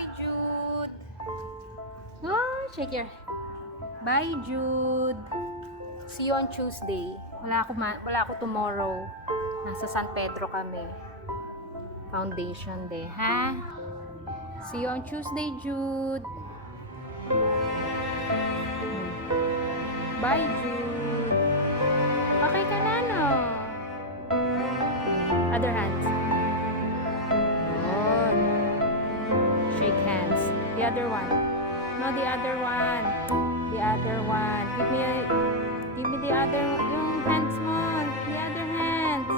Bye, Jude. Oh, shake your. Bye, Jude. See you on Tuesday. Wala ako tomorrow. Nasa San Pedro kami. Foundation Day, ha? See you on Tuesday, Jude. Bye, Jude. Okay ka na, no? Other hands. Good. Shake hands. The other one. No, the other one. The other one. Give me the other, yung hands mo. The other hands.